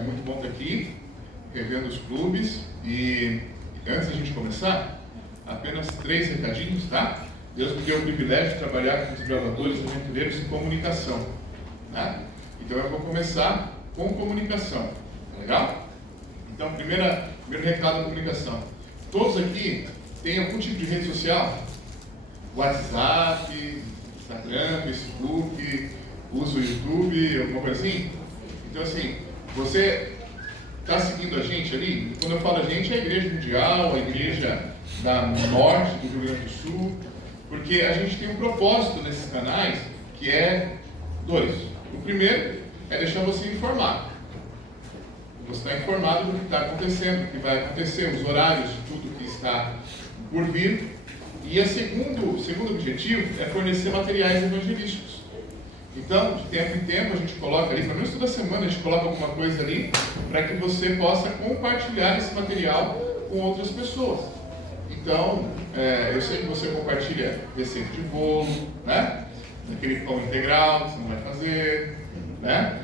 É muito bom estar aqui, revendo os clubes. E antes da gente começar, apenas 3 recadinhos, tá? Deus me deu o privilégio de trabalhar com os gravadores aventureiros em comunicação, tá? Então eu vou começar com comunicação, tá legal? Então, primeiro recado da comunicação. Todos aqui têm algum tipo de rede social? WhatsApp, Instagram, Facebook, usa o YouTube, alguma coisa assim? Então, assim, você está seguindo a gente ali? Quando eu falo a gente, é a Igreja Mundial, a Igreja da Norte do Rio Grande do Sul, porque a gente tem um propósito nesses canais, que é 2. O primeiro é deixar você informado. Você está informado do que está acontecendo, do que vai acontecer, os horários de tudo que está por vir. E o segundo objetivo é fornecer materiais evangelísticos. Então, de tempo em tempo, a gente coloca ali, pelo menos toda semana, a gente coloca alguma coisa ali, para que você possa compartilhar esse material com outras pessoas. Então, eu sei que você compartilha receita de bolo, né? Aquele pão integral que você não vai fazer, né?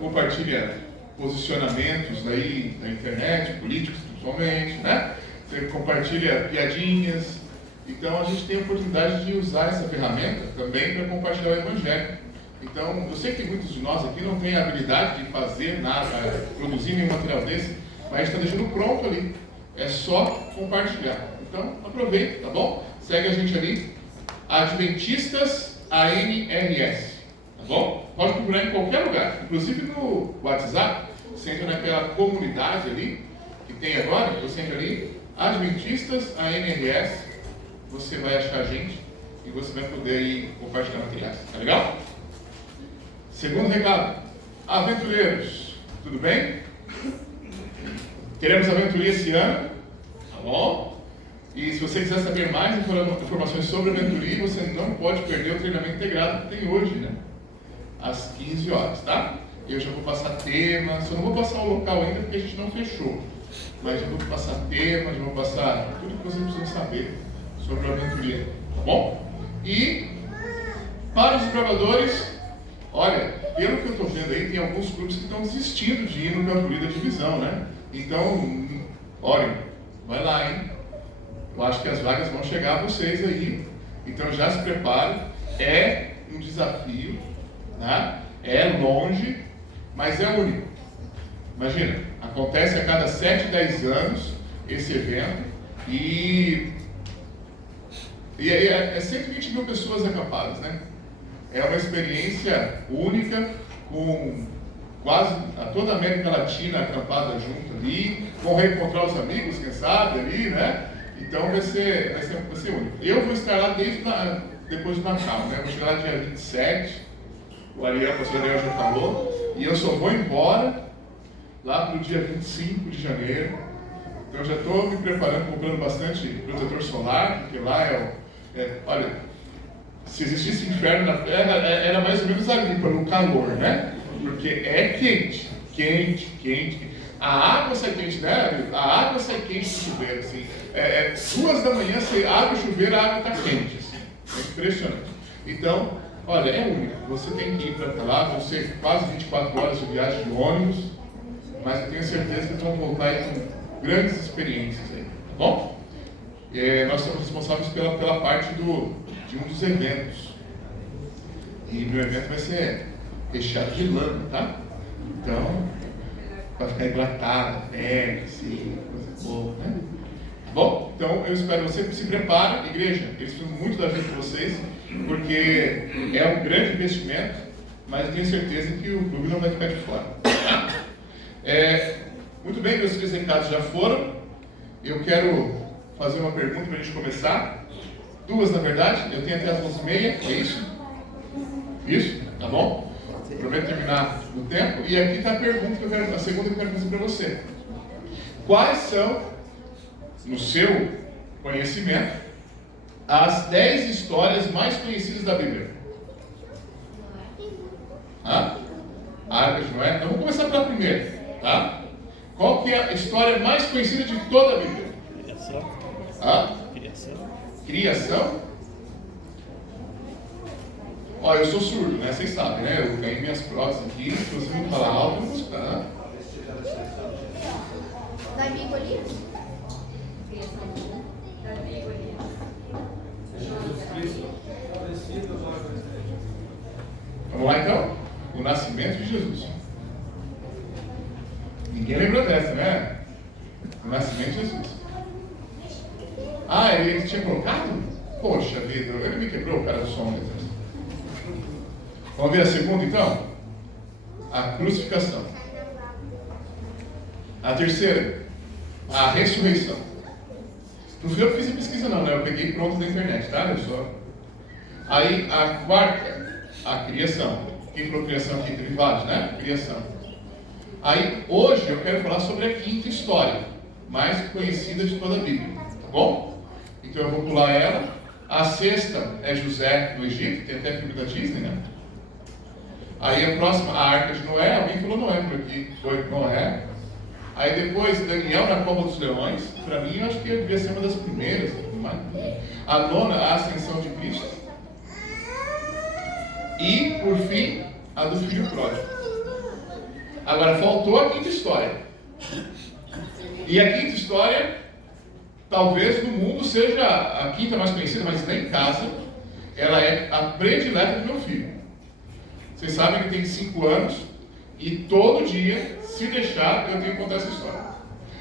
Compartilha posicionamentos aí na internet, políticos principalmente, né? Você compartilha piadinhas. Então a gente tem a oportunidade de usar essa ferramenta também para compartilhar o Evangelho. Então, eu sei que muitos de nós aqui não têm a habilidade de fazer nada, produzir nenhum material desse, mas a gente está deixando pronto ali. É só compartilhar. Então, aproveita, tá bom? Segue a gente ali, Adventistas ANRS, tá bom? Pode procurar em qualquer lugar, inclusive no WhatsApp. Você entra naquela comunidade ali, que tem agora, você entra ali, Adventistas ANRS, você vai achar a gente e você vai poder ir compartilhar materiais, tá legal? Segundo recado, aventureiros, tudo bem? Queremos aventuria esse ano, tá bom? E se você quiser saber mais informações sobre aventuria, você não pode perder o treinamento integrado que tem hoje, né? Às 15 horas, tá? Eu já vou passar temas, só não vou passar o local ainda porque a gente não fechou. Mas já vou passar temas, já vou passar tudo que vocês precisam saber sobre a aventuria, tá bom? E para os gravadores, olha, pelo que eu estou vendo aí, tem alguns clubes que estão desistindo de ir no Campo da Divisão, né? Então, olha, vai lá, hein? Eu acho que as vagas vão chegar a vocês aí. Então já se prepare, é um desafio, né? É longe, mas é único. Imagina, acontece a cada 7, 10 anos esse evento e é 120 mil pessoas acampadas, né? É uma experiência única, com quase toda a América Latina acampada junto ali, vão reencontrar os amigos, quem sabe, ali, né? Então vai ser único. Eu vou estar lá depois do Natal, né? Vou chegar lá dia 27, o pastor Ariel já falou, e eu só vou embora lá para o dia 25 de janeiro. Então já estou me preparando, comprando bastante protetor solar, porque lá olha, se existisse inferno na terra, era mais ou menos ali, no calor, né? Porque é quente. A água sai quente, né? A água sai quente do chuveiro, assim. 2 da manhã, você abre o chuveiro, a água está quente, assim. É impressionante. Então, olha, é único. Você tem que ir para lá, vão ser quase 24 horas de viagem de ônibus, mas eu tenho certeza que vão voltar aí com grandes experiências aí, tá bom? Nós somos responsáveis pela parte de um dos eventos. E meu evento vai ser recheado de lama, tá? Então, vai ficar enlatado, assim, coisa boa, né? Bom, então eu espero que você se prepare, igreja. Eles precisam muito da ajuda de vocês, porque é um grande investimento, mas eu tenho certeza que o clube não vai ficar de fora. Tá? Muito bem, meus 3 recados já foram. Eu quero fazer uma pergunta para a gente começar. 2, na verdade. Eu tenho até as 11h30, é isso? Isso? Tá bom? Prometo terminar no tempo. E aqui está a pergunta a segunda que eu quero fazer para você. Quais são, no seu conhecimento, as 10 histórias mais conhecidas da Bíblia? A Arca de Noé? Então vamos começar pela primeira, tá? Qual que é a história mais conhecida de toda a Bíblia? Criação. Ó, eu sou surdo, né? Vocês sabem, né? Eu tenho minhas próteses aqui, se você não falar alto, eu não vou escutar. Davi e Golias? Davi e Golias. Jesus Cristo. Vamos lá então? O nascimento de Jesus. Ninguém lembra dessa, né? O nascimento de Jesus. Ah, ele tinha colocado? Poxa vida, ele me quebrou o cara do som. Vamos ver a segunda então? A crucificação. A terceira, a ressurreição. Não fui eu que fiz a pesquisa não, né? Eu peguei pronto da internet, tá? Olha só. Aí a quarta, a criação. Quem falou criação aqui? Teve vários, né? Criação. Aí hoje eu quero falar sobre a quinta história, mais conhecida de toda a Bíblia, tá bom? Então eu vou pular ela. A sexta é José no Egito, tem até filme da Disney, né? Aí a próxima, a Arca de Noé, alguém falou Noé por aqui, foi Noé. Aí depois Daniel na Cova dos Leões, para mim eu acho que devia ser uma das primeiras. A nona, a Ascensão de Cristo. E, por fim, a do Filho Pródigo. Agora faltou a quinta história. E a quinta história, talvez no mundo seja a quinta mais conhecida, mas nem em casa, ela é a predileta do meu filho. Vocês sabem que tem 5 anos e todo dia, se deixar, eu tenho que contar essa história.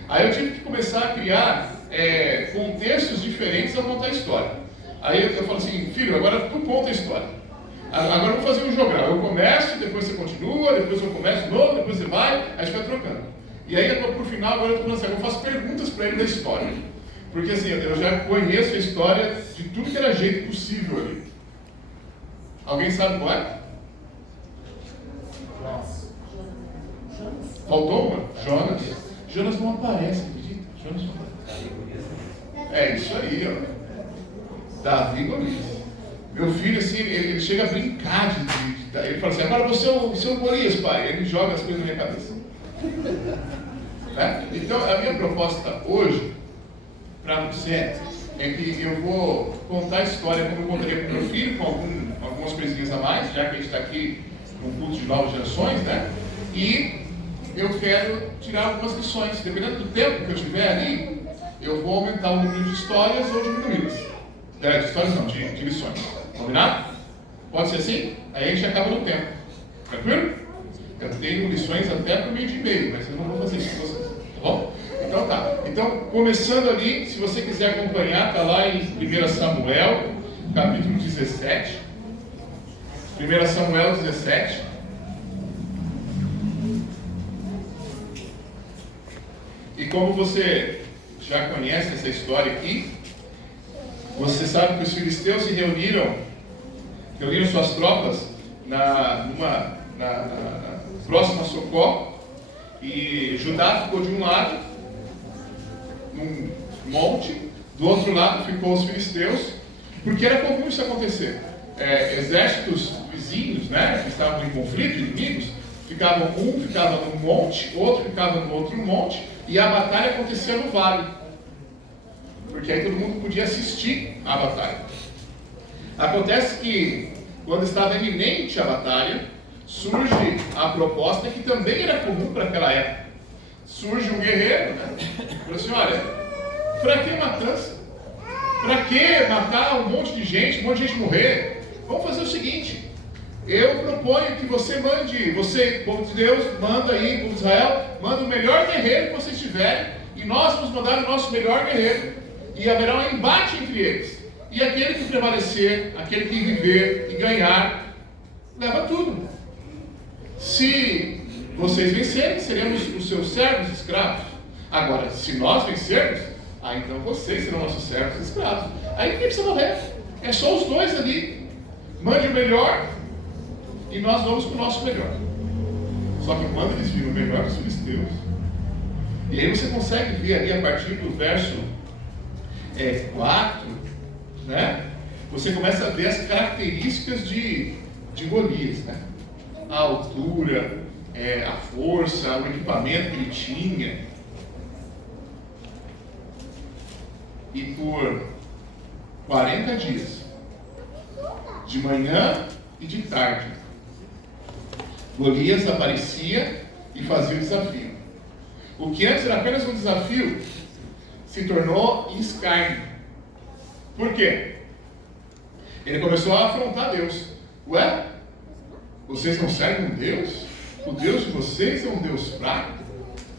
Aí eu tive que começar a criar contextos diferentes ao contar a história. Aí eu falo assim, filho, agora tu conta a história. Agora vamos fazer um jogral. Eu começo, depois você continua, depois eu começo de novo, depois você vai, aí a gente vai trocando. E aí, por final, agora eu estou falando assim, eu faço perguntas para ele da história. Porque assim, eu já conheço a história de tudo que era jeito possível ali. Alguém sabe qual é? Faltou uma? Jonas. Jonas não aparece, acredita? Jonas não aparece. É isso aí, ó. Davi e Golias. Meu filho, assim, ele chega a brincar ele fala assim, agora você é o Golias, pai. Ele joga as coisas na minha cabeça. Né? Então, a minha proposta hoje, para você, é que eu vou contar a história como eu contaria para o meu filho, com algumas coisinhas a mais, já que a gente está aqui num culto de novas gerações, né? E eu quero tirar algumas lições. Dependendo do tempo que eu tiver ali, eu vou aumentar o número de histórias ou diminuí-las. De histórias não, de lições. Combinado? Pode ser assim? Aí a gente acaba no tempo. Tranquilo? Eu tenho lições até para o meio de e-mail, mas eu não vou fazer isso com vocês. Tá bom? Então tá. Então, começando ali, se você quiser acompanhar, está lá em 1 Samuel, capítulo 17. 1 Samuel 17. E como você já conhece essa história aqui, você sabe que os filisteus se reuniram suas tropas próxima a Socó, e Judá ficou de um lado, num monte, do outro lado ficou os filisteus, porque era comum isso acontecer. Exércitos vizinhos, né, que estavam em conflito, inimigos, um ficava num monte, outro ficava no outro monte, e a batalha acontecia no vale. Porque aí todo mundo podia assistir à batalha. Acontece que, quando estava iminente a batalha, surge a proposta que também era comum para aquela época. Surge um guerreiro, né? Falou assim, olha, para que matança? Para que matar um monte de gente morrer? Vamos fazer o seguinte, eu proponho que você, povo de Deus, manda aí, povo de Israel, manda o melhor guerreiro que vocês tiverem, e nós vamos mandar o nosso melhor guerreiro. E haverá um embate entre eles. E aquele que prevalecer, aquele que viver e ganhar, leva tudo. Se vocês vencerem, seremos os seus servos escravos. Agora, se nós vencermos, então vocês serão nossos servos escravos. Aí ninguém precisa morrer. É só os dois ali. Mande o melhor e nós vamos com o nosso melhor. Só que quando eles viram o melhor dos filisteus, e aí você consegue ver ali a partir do verso 4, né? Você começa a ver as características de Golias, né? A altura, a força, o equipamento que ele tinha. E por 40 dias, de manhã e de tarde, Golias aparecia e fazia o desafio. O que antes era apenas um desafio se tornou escárnio. Por quê? Ele começou a afrontar Deus. Ué, vocês não servem um Deus? O Deus de vocês é um Deus fraco?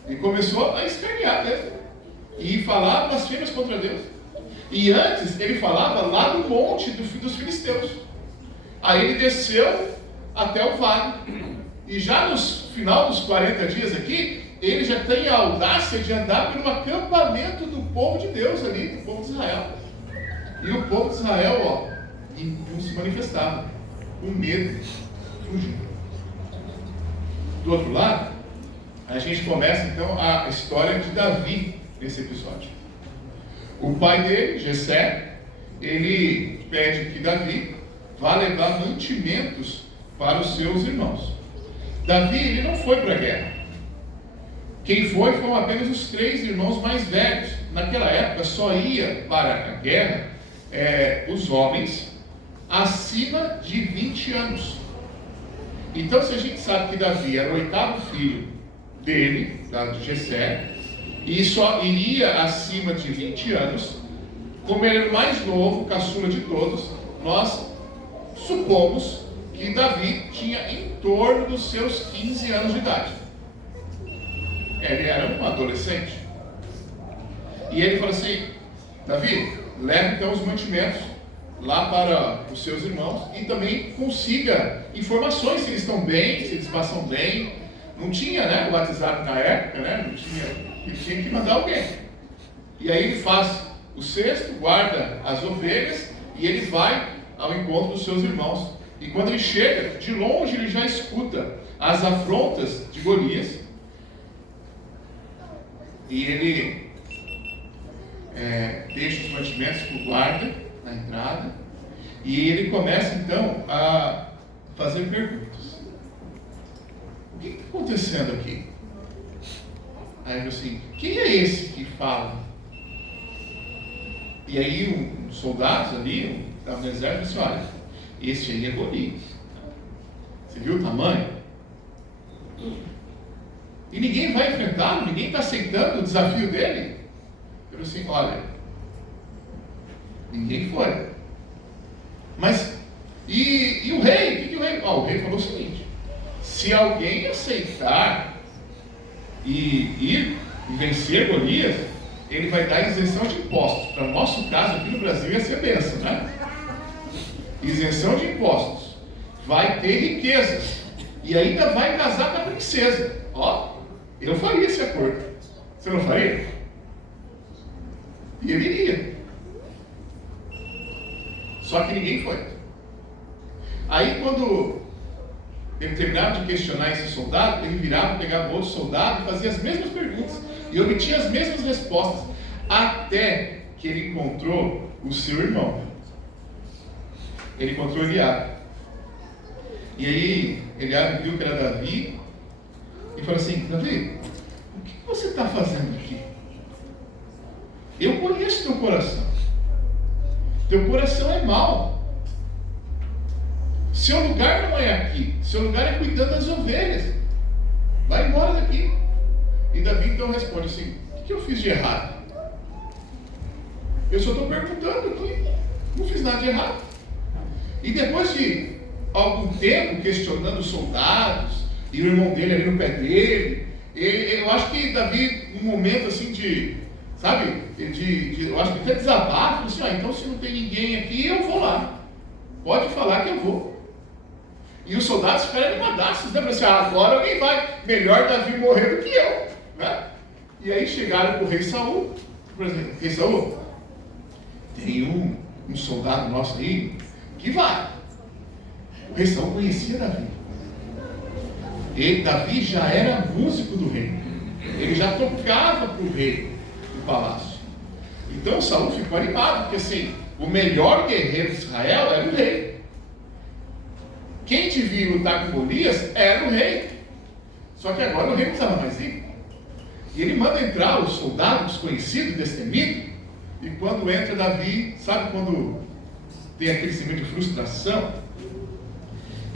E começou a escanear mesmo. E falar blasfêmias contra Deus. E antes ele falava lá no monte dos filisteus. Aí ele desceu até o vale. E já no final dos 40 dias aqui, ele já tem a audácia de andar pelo acampamento do povo de Deus ali, do povo de Israel. E o povo de Israel, não se manifestava, com medo, fugindo. Do outro lado, a gente começa então a história de Davi nesse episódio. O pai dele, Jessé, ele pede que Davi vá levar mantimentos para os seus irmãos. Davi, ele não foi para a guerra. Quem foi foram apenas os 3 irmãos mais velhos. Naquela época só ia para a guerra os homens acima de 20 anos. Então, se a gente sabe que Davi era o 8º filho dele, de Jessé, e só iria acima de 20 anos, como ele era o mais novo, caçula de todos, nós supomos que Davi tinha em torno dos seus 15 anos de idade. Ele era um adolescente. E ele falou assim: Davi, leve então os mantimentos lá para os seus irmãos e também consiga informações se eles estão bem, se eles passam bem. Não tinha, o WhatsApp na época, não tinha, ele tinha que mandar alguém. E aí ele faz o cesto, guarda as ovelhas e ele vai ao encontro dos seus irmãos. E quando ele chega, de longe ele já escuta as afrontas de Golias. E ele deixa os mantimentos para o guarda na entrada. E ele começa então a fazer perguntas. O que está acontecendo aqui? Aí ele falou assim: quem é esse que fala? E aí um soldados ali, estava no exército, disse: olha, esse aí é Golias. Você viu o tamanho? E ninguém vai enfrentá-lo, ninguém está aceitando o desafio dele. Eu falei assim: olha, ninguém foi. Mas, e o rei? O que o rei? O rei falou o seguinte: se alguém aceitar e ir e vencer Golias, ele vai dar isenção de impostos. Para o nosso caso aqui no Brasil ia ser bênção, Isenção de impostos. Vai ter riquezas. E ainda vai casar com a princesa. Eu faria esse acordo. Você não faria? E ele iria. Só que ninguém foi. Aí quando ele terminava de questionar esse soldado, ele virava, pegava outro soldado e fazia as mesmas perguntas. E obtinha as mesmas respostas. Até que ele encontrou o seu irmão. Ele encontrou Eliabe. E aí Eliabe viu que era Davi e falou assim: Davi, o que você está fazendo aqui? Eu conheço teu coração. Teu coração é mau. Seu lugar não é aqui. Seu lugar é cuidando das ovelhas. Vai embora daqui. E Davi então responde assim: o que eu fiz de errado? Eu só estou perguntando aqui. Não fiz nada de errado. E depois de algum tempo questionando os soldados e o irmão dele ali no pé dele, eu acho que Davi, num momento assim eu acho que até desabafo, assim: então se não tem ninguém aqui, eu vou lá. Pode falar que eu vou. E os soldados ficaram animadaços, Falei assim: agora alguém vai. Melhor Davi morrer do que eu, E aí chegaram para o rei Saul. Por exemplo, rei Saul, tem um soldado nosso aí que vai. O rei Saul conhecia Davi. Davi já era músico do rei. Ele já tocava para o rei do palácio. Então Saul ficou animado, porque assim, o melhor guerreiro de Israel era o rei. Quem devia lutar com Golias era o rei. Só que agora o rei não estava mais rico. E ele manda entrar os soldados desconhecidos, destemidos. E quando entra Davi, sabe quando tem aquele sentimento de frustração?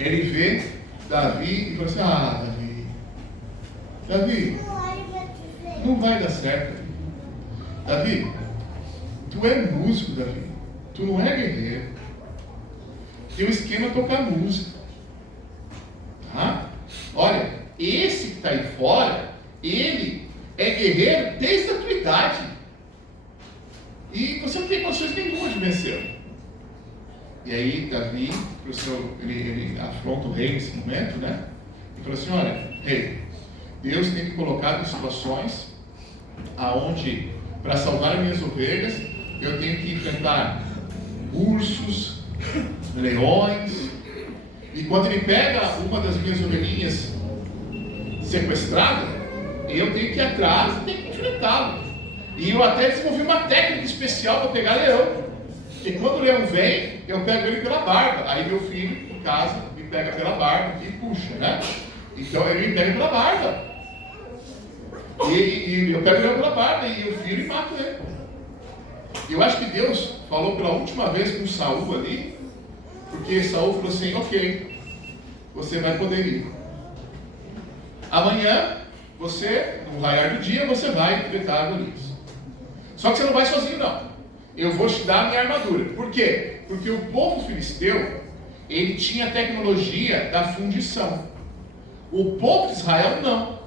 ele vê Davi e fala assim: Davi, não vai dar certo. Davi, tu é músico, Davi. Tu não é guerreiro. Teu esquema é tocar música. Tá? Olha, esse que está aí fora, ele é guerreiro desde a tua idade. E você não tem condições nenhuma de vencer. E aí Davi, ele afronta o rei nesse momento, né? E fala assim: olha, rei, Deus tem me colocado em situações aonde, para salvar minhas ovelhas, eu tenho que enfrentar ursos, leões. E quando ele pega uma das minhas ovelhinhas sequestrada, eu tenho que ir atrás e tenho que enfrentá-lo. E eu até desenvolvi uma técnica especial para pegar leão. Porque quando o leão vem, eu pego ele pela barba. Aí meu filho, em casa, me pega pela barba e puxa, né? Então ele me pega pela barba. E eu pego ele pela barba e o filho e mato ele. E eu acho que Deus falou pela última vez com Saul ali, porque Saul falou assim: ok, você vai poder ir. Amanhã, você, no raiar do dia, você vai enfrentar Golias. Só que você não vai sozinho, não. Eu vou te dar a minha armadura. Por quê? Porque o povo filisteu, ele tinha a tecnologia da fundição. O povo de Israel não.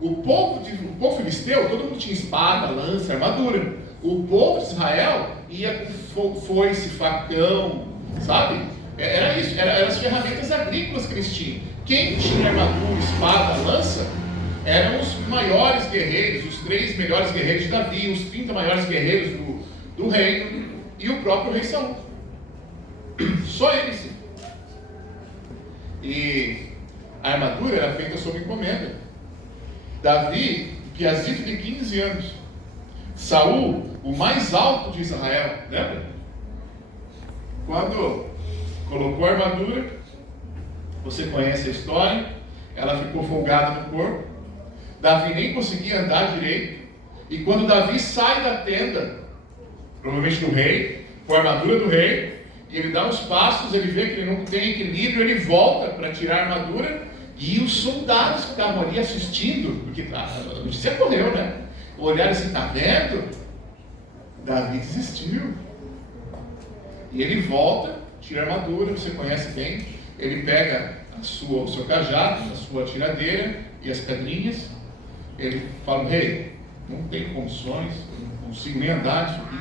O povo filisteu, todo mundo tinha espada, lança, armadura. O povo de Israel ia com foice, facão, sabe? Era isso, eram as ferramentas agrícolas que eles tinham. Quem tinha armadura, espada, lança, eram os maiores guerreiros, os 3 melhores guerreiros de Davi, os 30 maiores guerreiros do reino, e o próprio rei Saul. Só eles. E a armadura era feita sob encomenda. Davi, piazito de 15 anos. Saul, o mais alto de Israel, lembra? Quando colocou a armadura, você conhece a história, ela ficou folgada no corpo. Davi nem conseguia andar direito. E quando Davi sai da tenda, provavelmente do rei, com a armadura do rei, e ele dá uns passos, ele vê que ele não tem equilíbrio, ele volta para tirar a armadura, e os soldados que estavam ali assistindo, porque a notícia correu, né? Olharam assim: está vendo? Davi desistiu. E ele volta, tira a armadura, você conhece bem, ele pega o seu cajado, a sua tiradeira e as pedrinhas, ele fala: rei, não tem condições, eu não consigo nem andar isso aqui.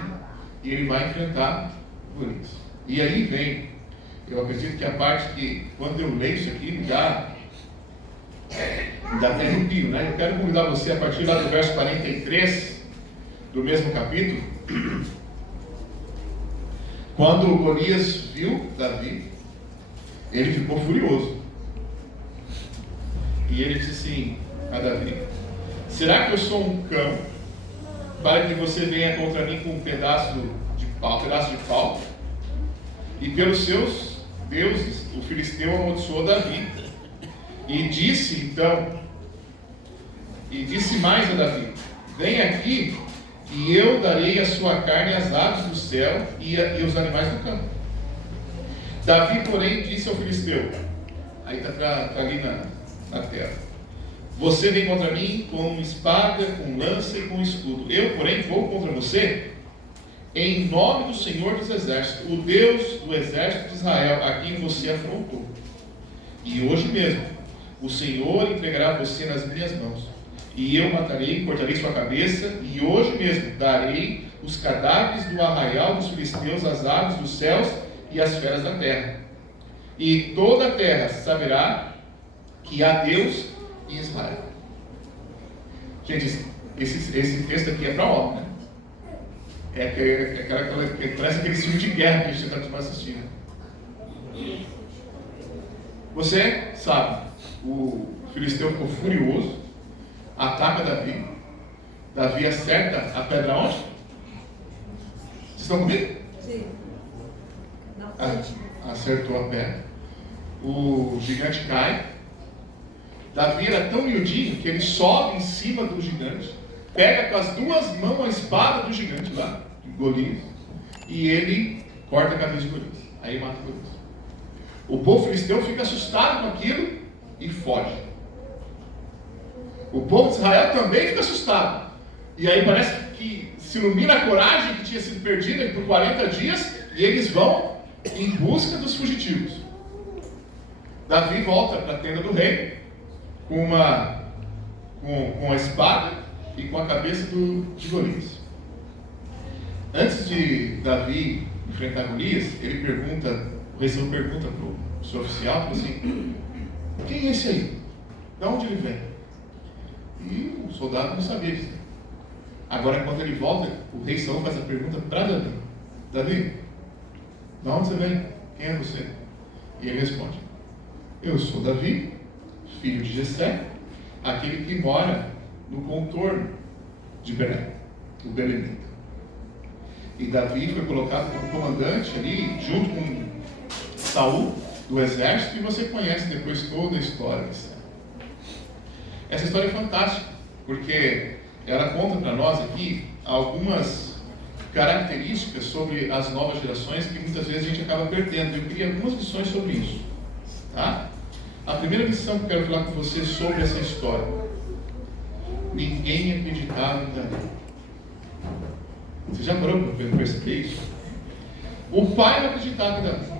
E ele vai enfrentar Golias. E aí vem, eu acredito que a parte que, quando eu leio isso aqui, me dá até arrepio, né? Eu quero convidar você a partir lá do verso 43 do mesmo capítulo. Quando Golias viu Davi, ele ficou furioso. E ele disse assim a Davi: será que eu sou um cão para que você venha contra mim com um pedaço de pau? E pelos seus deuses, o filisteu amaldiçoou Davi. E disse mais a Davi: vem aqui, e eu darei a sua carne às aves do céu e aos animais do campo. Davi, porém, disse ao filisteu, aí está ali na tela: você vem contra mim com espada, com lança e com escudo. Eu, porém, vou contra você em nome do Senhor dos Exércitos, o Deus do exército de Israel, a quem você afrontou. E hoje mesmo o Senhor entregará você nas minhas mãos, e eu matarei, cortarei sua cabeça, e hoje mesmo darei os cadáveres do arraial dos filisteus às aves dos céus e às feras da terra. E toda a terra saberá que há Deus em Israel. Gente, esse texto aqui é para homem, né? Parece aquele filme de guerra que a gente está assistindo. Você sabe, o filisteu ficou furioso, ataca Davi. Davi acerta a pedra onde? Vocês estão comigo? Sim. Acertou a pedra. O gigante cai. Davi era tão miudinho que ele sobe em cima do gigante, pega com as 2 mãos a espada do gigante lá, de Golias, e ele corta a cabeça de Golias. Aí mata Golias. O povo filisteu fica assustado com aquilo e foge. O povo de Israel também fica assustado. E aí parece que se ilumina a coragem que tinha sido perdida por 40 dias e eles vão em busca dos fugitivos. Davi volta para a tenda do rei com a espada e com a cabeça de Golias. Antes de Davi enfrentar Golias, o rei Saul pergunta para o seu oficial assim: quem é esse aí? De onde ele vem? E o soldado não sabia disso. Agora, quando ele volta, o rei Saul faz a pergunta para Davi: Davi, de onde você vem? Quem é você? E ele responde: eu sou Davi, filho de Jessé, aquele que mora no contorno de Belém, o belemita. E Davi foi colocado como comandante ali, junto com Saul, do exército, e você conhece depois toda a história. Essa história é fantástica, porque ela conta para nós aqui algumas características sobre as novas gerações que muitas vezes a gente acaba perdendo. Eu queria algumas lições sobre isso. Tá? A primeira lição que eu quero falar com você sobre essa história: ninguém acreditava em Davi. Você já parou para perceber isso? O pai não acreditava em Davi.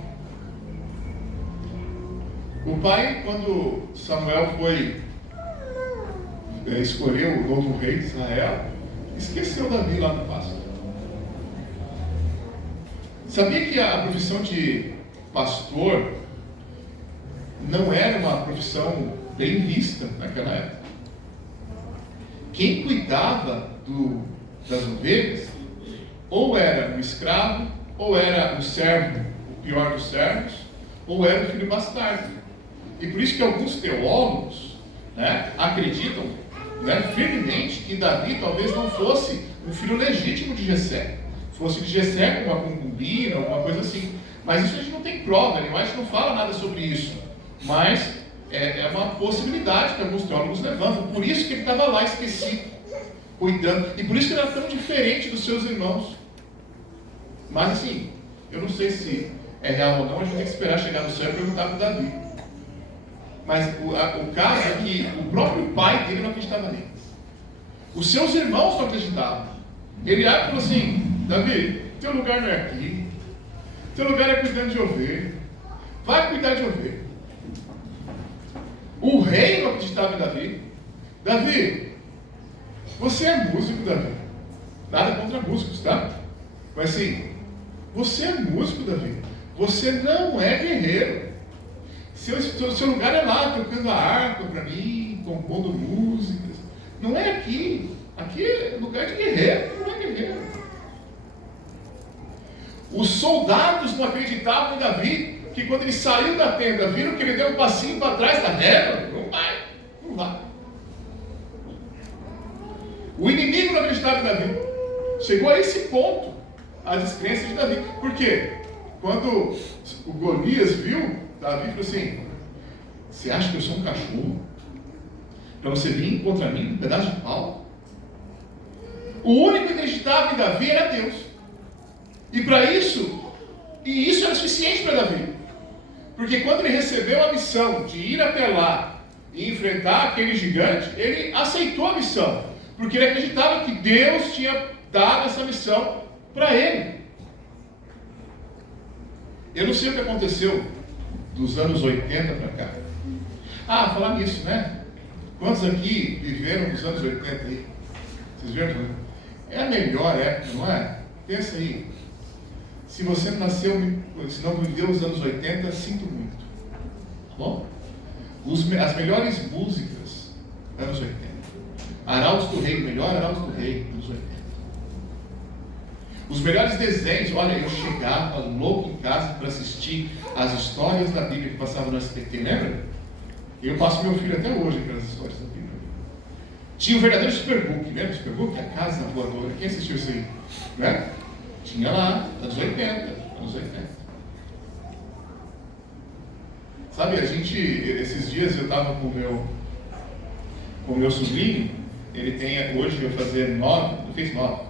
O pai, quando Samuel foi escolher o novo rei de Israel, esqueceu Davi lá no pasto. Sabia que a profissão de pastor não era uma profissão bem vista naquela época? Quem cuidava das ovelhas ou era um escravo, ou era um servo, o pior dos servos, ou era o filho bastardo. E por isso que alguns teólogos acreditam firmemente que Davi talvez não fosse um filho legítimo de Jessé, fosse de Jessé com uma concubina, alguma coisa assim. Mas isso a gente não tem prova, a gente não fala nada sobre isso. Mas é uma possibilidade que alguns teólogos levantam. Por isso que ele estava lá esquecido, cuidando. E por isso que ele era tão diferente dos seus irmãos. Mas assim, eu não sei se é real ou não, a gente tem que esperar chegar no céu e perguntar para Davi. Mas o caso é que o próprio pai dele não acreditava nele. Os seus irmãos não acreditavam. Ele falou assim: Davi, teu lugar não é aqui. Teu lugar é cuidando de ovelha. Vai cuidar de ovelha. O rei não acreditava em Davi. Davi, você é músico, Davi. Nada contra músicos, tá? Mas assim, você é músico, Davi. Você não é guerreiro. Seu lugar é lá, tocando a harpa para mim, compondo músicas. Não é aqui. Aqui é lugar de guerreiro, não é guerreiro. Os soldados não acreditavam em Davi, que quando ele saiu da tenda, viram que ele deu um passinho para trás da régua. Não vai. O inimigo não acreditava em Davi. Chegou a esse ponto a descrença de Davi. Por quê? Quando o Golias viu, Davi falou assim: você acha que eu sou um cachorro para você vir contra mim com um pedaço de pau? O único que acreditava em Davi era Deus. E para isso, era suficiente para Davi. Porque quando ele recebeu a missão de ir até lá e enfrentar aquele gigante, ele aceitou a missão. Porque ele acreditava que Deus tinha dado essa missão para ele. Eu não sei o que aconteceu dos anos 80 para cá. Falar nisso, né? Quantos aqui viveram dos anos 80 aí? Vocês viram? É a melhor época, não é? Pensa aí. Se você não viveu os anos 80, sinto muito. Tá bom? As melhores músicas, anos 80. Arautos do Rei, melhor Arautos do Rei, anos 80. Os melhores desenhos, olha, eu chegava louco em casa para assistir as histórias da Bíblia que passavam no SBT, lembra? Eu passo meu filho até hoje pelas histórias da Bíblia. Tinha o verdadeiro Superbook, lembra o Superbook? A Casa Voadora. Quem assistiu isso aí? Né? Tinha lá, anos 80. Sabe, esses dias eu estava com o meu sobrinho, ele tem, hoje vai fazer 9, ele fez 9.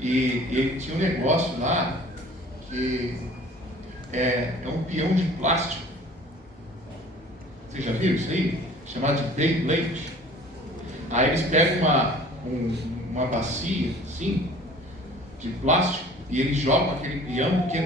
E ele tinha um negócio lá que é um peão de plástico. Vocês já viram isso aí? Chamado de Beyblade. Aí eles pegam uma bacia, assim, de plástico, e eles jogam aquele peão, porque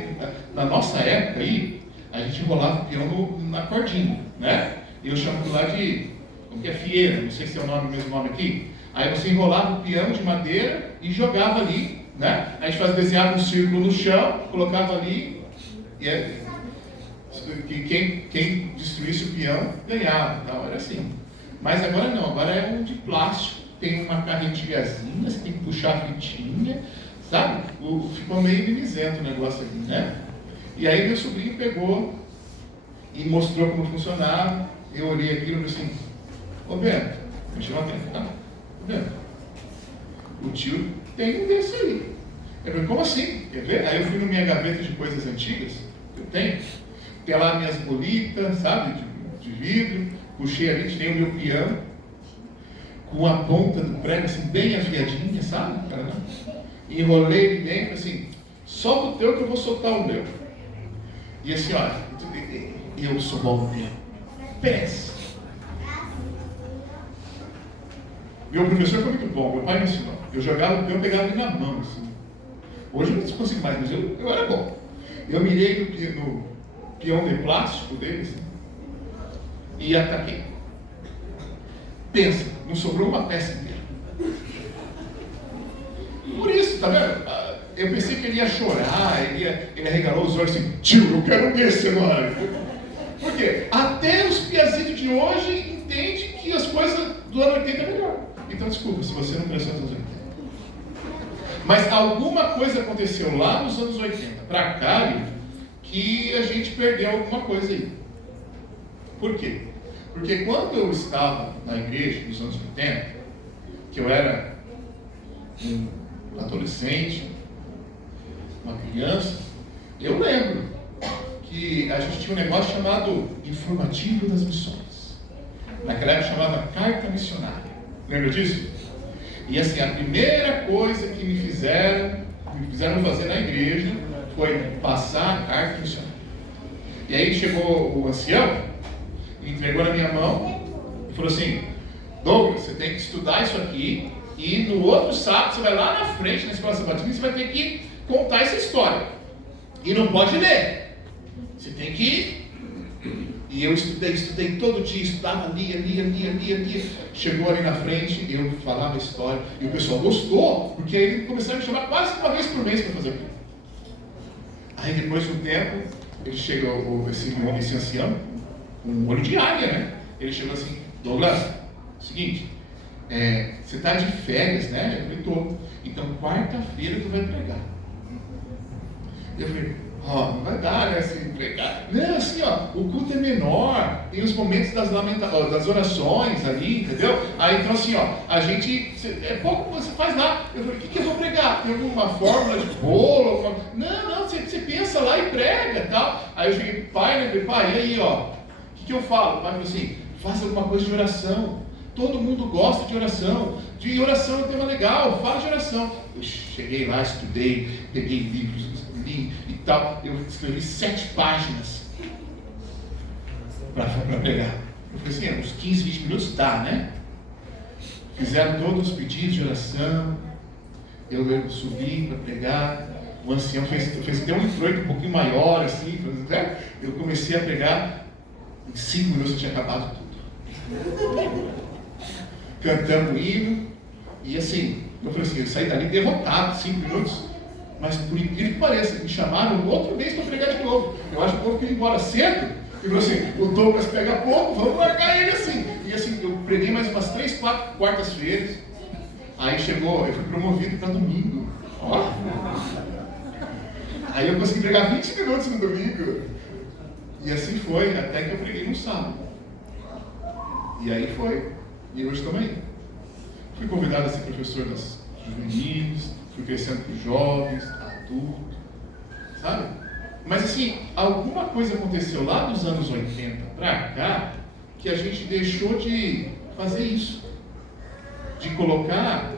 na nossa época aí, a gente enrolava o peão na cordinha, né? E eu chamo lá de, como que é, fieira, não sei se é o mesmo nome aqui. Aí você enrolava o peão de madeira e jogava ali, né? A gente desenhava um círculo no chão, colocava ali, e quem destruísse o peão ganhava, tal, era assim. Mas agora não, agora é um de plástico, tem uma carretilhazinha, você tem que puxar a fitinha, sabe? Ficou meio mimizento o negócio aqui, né? E aí meu sobrinho pegou e mostrou como funcionava. Eu olhei aquilo e falei assim, ô Bento, me chamou a atenção, tá? Ô Bento, o tio tem um desse aí. Eu falei, como assim? Quer ver? Aí eu fui na minha gaveta de coisas antigas, que eu tenho, tem lá minhas bolitas, sabe, de vidro, puxei ali, tirei o meu piano, com a ponta do prego assim, bem afiadinha, sabe? Enrolei ele dentro, assim, solta o teu que eu vou soltar o meu. E assim, olha, eu sou bom no piano. Péssimo. Meu professor foi muito bom, meu pai me ensinou. Eu jogava o piano, pegava ele na mão, assim. Hoje eu não consigo mais, mas eu era bom. Eu mirei no peão de plástico dele, assim, e ataquei. Pensa, não sobrou uma peça inteira. Por isso, tá vendo? Eu pensei que ele ia chorar, ele arregalou os olhos assim, tio, eu quero desse agora. Por quê? Até os piazitos de hoje entendem que as coisas do ano 80 é melhor. Então, desculpa, se você não cresceu nos anos 80. Mas alguma coisa aconteceu lá nos anos 80, para cá, que a gente perdeu alguma coisa aí. Por quê? Porque quando eu estava na igreja, nos anos 80, que eu era um adolescente, uma criança, eu lembro que a gente tinha um negócio chamado Informativo das Missões. Naquela época chamava Carta Missionária. Lembra disso? E assim, a primeira coisa que me fizeram fazer na igreja foi passar a carta missionária. E aí chegou o ancião, entregou na minha mão e falou assim, Douglas, você tem que estudar isso aqui e no outro sábado você vai lá na frente na escola sabatina e você vai ter que contar essa história. E não pode ler. Você tem que ir. E eu estudei todo dia, estudava, lia. Chegou ali na frente, eu falava a história, e o pessoal gostou, porque aí ele começou a me chamar quase uma vez por mês para fazer aquilo. Aí depois de um tempo, ele chegou, esse ancião, com um olho de águia, né? Ele chegou assim, Douglas, seguinte, você está de férias, né? Eu falei, tô. Então quarta-feira tu vai pregar. Eu falei, não vai dar, né, se pregar. Não, assim, o culto é menor, tem os momentos das orações ali, entendeu? Aí então assim, a gente, é pouco que você faz lá. Eu falei, o que eu vou pregar? Tem alguma fórmula de bolo? Não, você pensa lá e prega e tal. Aí eu cheguei, pai, e aí, o que eu falo? O pai falou assim, faça alguma coisa de oração. Todo mundo gosta de oração. De oração é um tema legal, fala de oração. Eu cheguei lá, estudei, peguei livros, li e tal. Eu escrevi 7 páginas para pregar. Eu falei assim, uns 15, 20 minutos dá, né? Fizeram todos os pedidos de oração. Eu subi para pregar. O ancião fez até um introito um pouquinho maior, assim. Eu comecei a pregar. Em 5 minutos eu tinha acabado tudo. Cantando o hino. E assim, eu falei assim, eu saí dali derrotado, 5 minutos. Mas por incrível que pareça, me chamaram no outro mês para pregar de novo. Eu acho que o povo queria ir embora cedo. E falou assim, o Douglas pega pouco, vamos largar ele assim. E assim, eu preguei mais umas 3, 4 quartas-feiras. Aí chegou, eu fui promovido para domingo. Aí eu consegui pregar 20 minutos no domingo. E assim foi, até que eu preguei no sábado. E aí foi. E hoje estamos aí. Fui convidado a ser professor das juvenis, fui crescendo com jovens, adultos, sabe? Mas assim, alguma coisa aconteceu lá dos anos 80 para cá, que a gente deixou de fazer isso. De colocar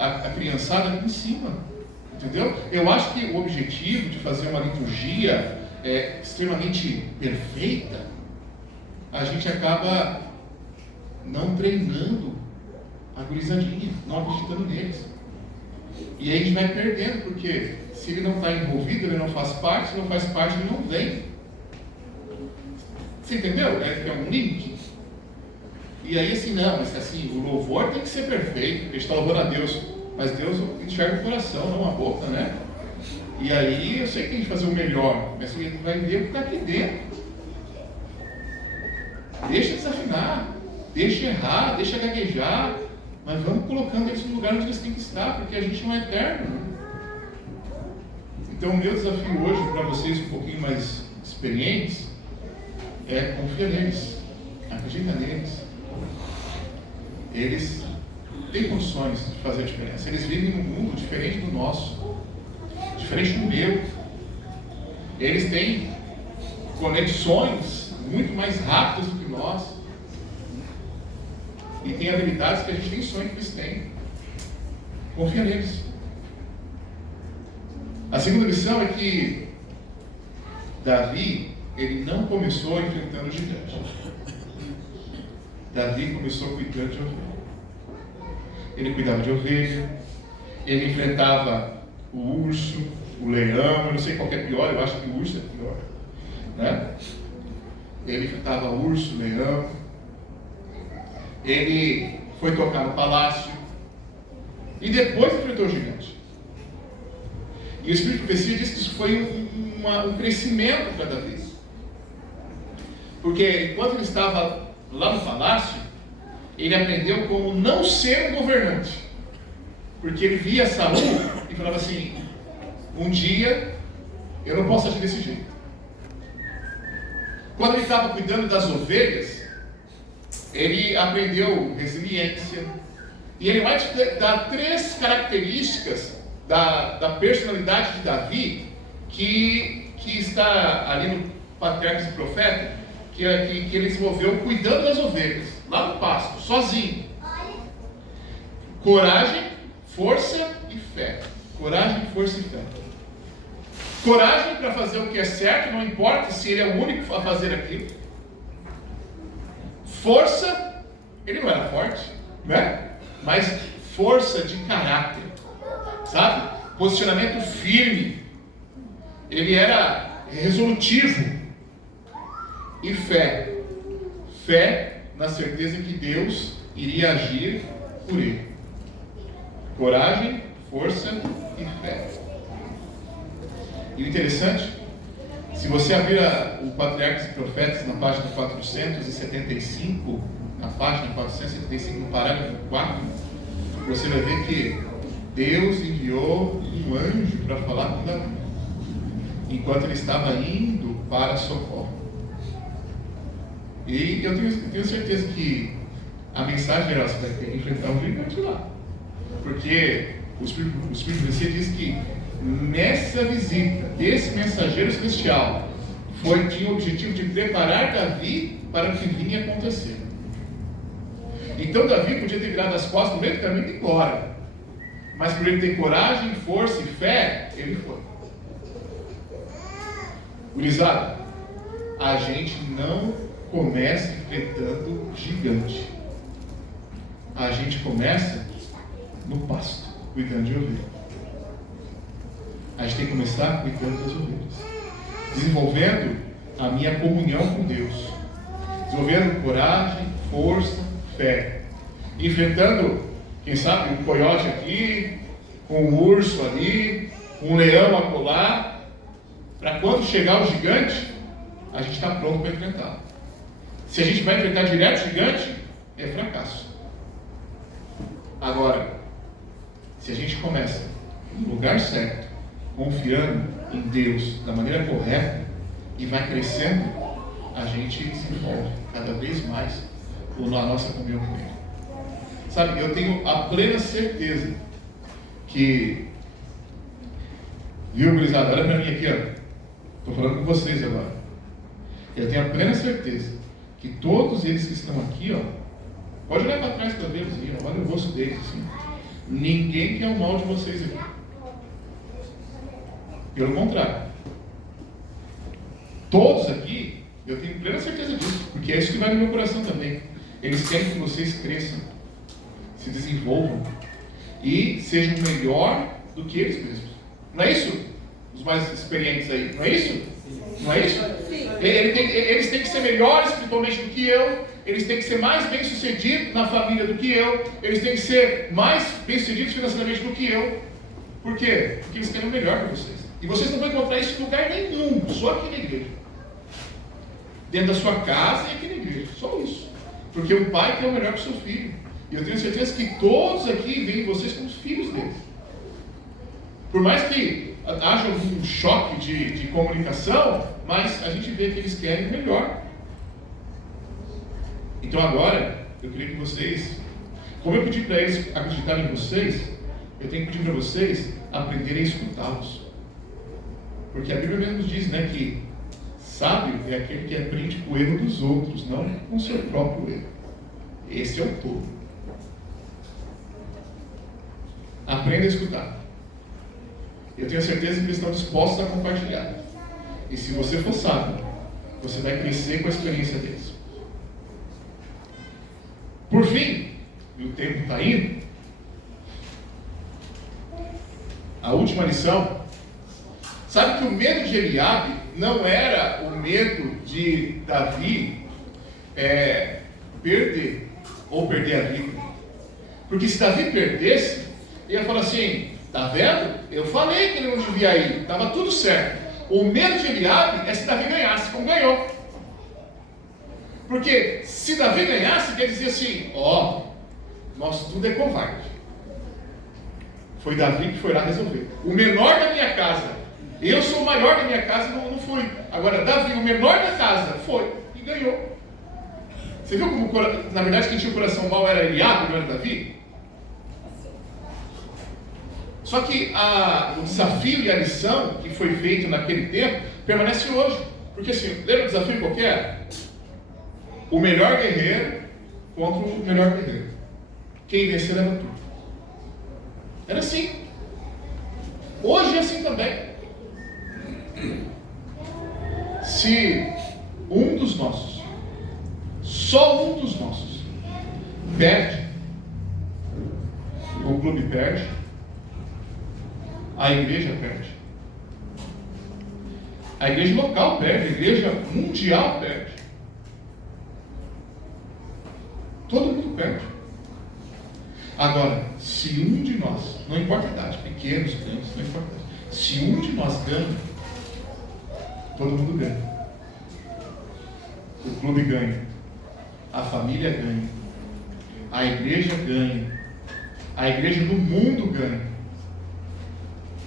a criançada aqui em cima. Entendeu? Eu acho que o objetivo de fazer uma liturgia extremamente perfeita, a gente acaba não treinando a gurizadinha, não acreditando neles. E aí a gente vai perdendo, porque se ele não está envolvido, ele não faz parte, se não faz parte, ele não vem. Você entendeu? É um link. E aí assim, não, mas assim, o louvor tem que ser perfeito, porque a gente está louvando a Deus, mas Deus enxerga o coração, não a boca, né? E aí eu sei que a gente fazer o melhor, mas a gente vai ver o que está aqui dentro. Deixa desafinar, deixa errar, deixa gaguejar, mas vamos colocando eles no lugar onde eles têm que estar, porque a gente não é eterno. Então o meu desafio hoje para vocês um pouquinho mais experientes é confiar neles, acredita neles. Eles têm condições de fazer a diferença. Eles vivem num mundo diferente do nosso, diferente do meu. Eles têm conexões muito mais rápidas do que nós. E têm habilidades que a gente nem sonha que eles têm. Confia neles. A segunda lição é que Davi, ele não começou enfrentando o gigante. Davi começou cuidando de ovelha. Ele cuidava de ovelha, ele enfrentava o urso, o leão, eu não sei qual que é pior, eu acho que o urso é pior, né? Ele enfrentava o urso, o leão, ele foi tocar no palácio, e depois enfrentou o gigante. E o Espírito de Profecia diz que isso foi um crescimento para Davi. Porque enquanto ele estava lá no palácio, ele aprendeu como não ser um governante. Porque ele via Saul e falava assim, um dia eu não posso agir desse jeito. Quando ele estava cuidando das ovelhas, ele aprendeu resiliência. E ele vai te dar 3 características da personalidade de Davi que está ali no Patriarcas e Profeta, que ele desenvolveu cuidando das ovelhas, lá no pasto, sozinho. Coragem, força e fé. Coragem, força e fé. Coragem para fazer o que é certo, não importa se ele é o único a fazer aquilo. Força, ele não era forte, né? Mas força de caráter, sabe? Posicionamento firme. Ele era resolutivo. E fé. Fé na certeza que Deus iria agir por ele. Coragem, força e fé. E o interessante, se você abrir o Patriarcas e Profetas na página 475, no parágrafo 4, você vai ver que Deus enviou um anjo para falar com Davi, enquanto ele estava indo para Socorro. E eu tenho certeza que a mensagem era: você vai ter que enfrentar um gigante lá. Porque o Espírito de Profecia diz que nessa visita desse mensageiro celestial tinha o objetivo de preparar Davi para o que vinha acontecer. Então Davi podia ter virado as costas no meio do caminho e ir embora. Mas por ele ter coragem, força e fé, ele foi. Gurizada, a gente não começa enfrentando gigante. A gente começa no pasto, cuidando de ovelha. A gente tem que começar cuidando das ovelhas, desenvolvendo a minha comunhão com Deus, desenvolvendo coragem, força, fé, enfrentando, quem sabe, um coiote aqui, com um urso ali, um leão acolá, para quando chegar o gigante, a gente está pronto para enfrentar. Se a gente vai enfrentar direto o gigante, é fracasso. Agora, se a gente começa no lugar certo, confiando em Deus da maneira correta e vai crescendo, a gente se envolve cada vez mais na nossa comunhão com Ele. Sabe, eu tenho a plena certeza que, viu, gurizada, olha para mim aqui, ó. Estou falando com vocês agora. Eu tenho a plena certeza que todos eles que estão aqui, ó, pode olhar para trás para ver, assim, olha o rosto deles, assim. Ninguém quer o mal de vocês aqui. Pelo contrário. Todos aqui, eu tenho plena certeza disso, porque é isso que vai no meu coração também. Eles querem que vocês cresçam, se desenvolvam e sejam melhor do que eles mesmos. Não é isso? Os mais experientes aí, não é isso? Não é isso? Eles têm que ser melhores espiritualmente do que eu, eles têm que ser mais bem-sucedidos na família do que eu, eles têm que ser mais bem-sucedidos financeiramente do que eu. Por quê? Porque eles querem o melhor para vocês. E vocês não vão encontrar isso em lugar nenhum, só aqui na igreja. Dentro da sua casa e aqui na igreja, só isso. Porque o pai quer o melhor para o seu filho. E eu tenho certeza que todos aqui veem vocês como os filhos deles. Por mais que haja algum choque de comunicação, mas a gente vê que eles querem o melhor. Então agora, eu queria que vocês, como eu pedi para eles acreditarem em vocês, eu tenho que pedir para vocês aprenderem a escutá-los. Porque a Bíblia mesmo diz, né, que sábio é aquele que aprende com o erro dos outros, não com o seu próprio erro. Esse é o todo. Aprenda a escutar. Eu tenho certeza que eles estão dispostos a compartilhar. E se você for sábio, você vai crescer com a experiência deles. Por fim, e o tempo está indo, a última lição. Sabe que o medo de Eliabe não era o medo de Davi perder, ou perder a vida. Porque se Davi perdesse, ele ia falar assim, tá vendo? Eu falei que ele não devia ir, estava tudo certo. O medo de Eliabe é se Davi ganhasse, como ganhou. Porque se Davi ganhasse, quer dizer assim, nós tudo é covarde. Foi Davi que foi lá resolver. O menor da minha casa, eu sou o maior da minha casa, não fui. Agora Davi, o menor da casa, foi e ganhou. Você viu como, na verdade, quem tinha o coração mau era Eliabe, não era Davi? Só que o desafio e a lição que foi feito naquele tempo permanece hoje. Porque assim, lembra o desafio qualquer? O melhor guerreiro contra o melhor guerreiro. Quem vencer leva tudo. Era assim. Hoje é assim também. Se um dos nossos, só um dos nossos, perde, o clube perde, a igreja perde. A igreja local perde, a igreja mundial perde. Todo mundo perde. Agora, se um de nós, não importa a idade, pequenos, grandes, não importa. Se um de nós ganha, todo mundo ganha. O clube ganha, a família ganha, a igreja ganha, a igreja do mundo ganha.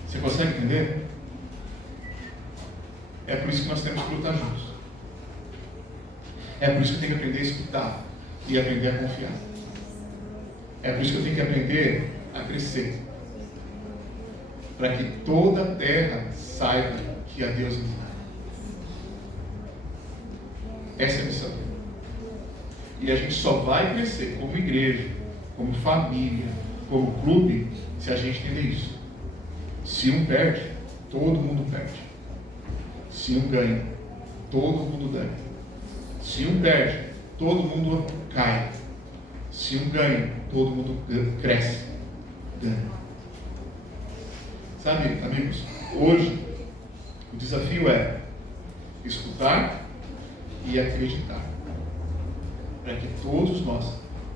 Você consegue entender? É por isso que nós temos que lutar juntos. É por isso que eu tenho que aprender a escutar e aprender a confiar. É por isso que eu tenho que aprender a crescer. Para que toda a terra saiba que a Deus nos dá. Essa é a missão. E a gente só vai crescer como igreja, como família, como clube, se a gente entender isso. Se um perde, todo mundo perde. Se um ganha, todo mundo ganha. Se um perde, todo mundo cai. Se um ganha, todo mundo cresce, ganha. Sabe, amigos, hoje o desafio é escutar e acreditar, para que todos nós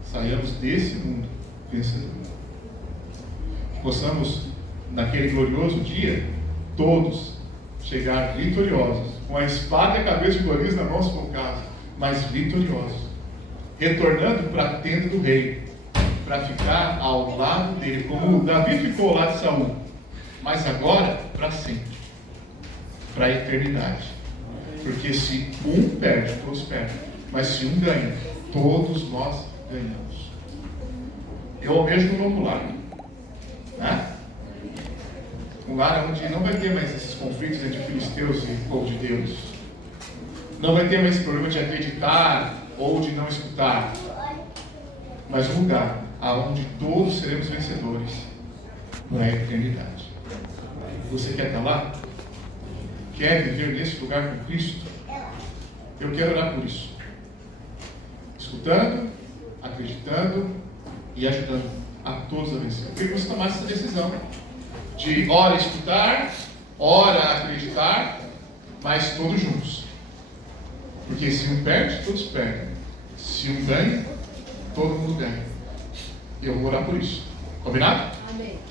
saiamos desse mundo vencedor. Possamos, naquele glorioso dia, todos chegar vitoriosos, com a espada e a cabeça de Golias na mão, se for o caso, mas vitoriosos, retornando para a tenda do rei, para ficar ao lado dele, como Davi ficou ao lado de Saul, mas agora para sempre, para a eternidade. Porque se um perde, todos perdem, mas se um ganha, todos nós ganhamos. Eu almejo um novo lar, né? Um lar onde não vai ter mais esses conflitos entre filisteus e povo de Deus. Não vai ter mais esse problema de acreditar ou de não escutar. Mas um lugar onde todos seremos vencedores na eternidade. Você quer estar lá? Quer viver nesse lugar com Cristo? Eu quero orar por isso. Escutando, acreditando e ajudando a todos a vencer. Eu queria que você tomasse essa decisão de ora escutar, ora acreditar, mas todos juntos. Porque se um perde, todos perdem. Se um ganha, todo mundo ganha. E eu vou orar por isso. Combinado? Amém.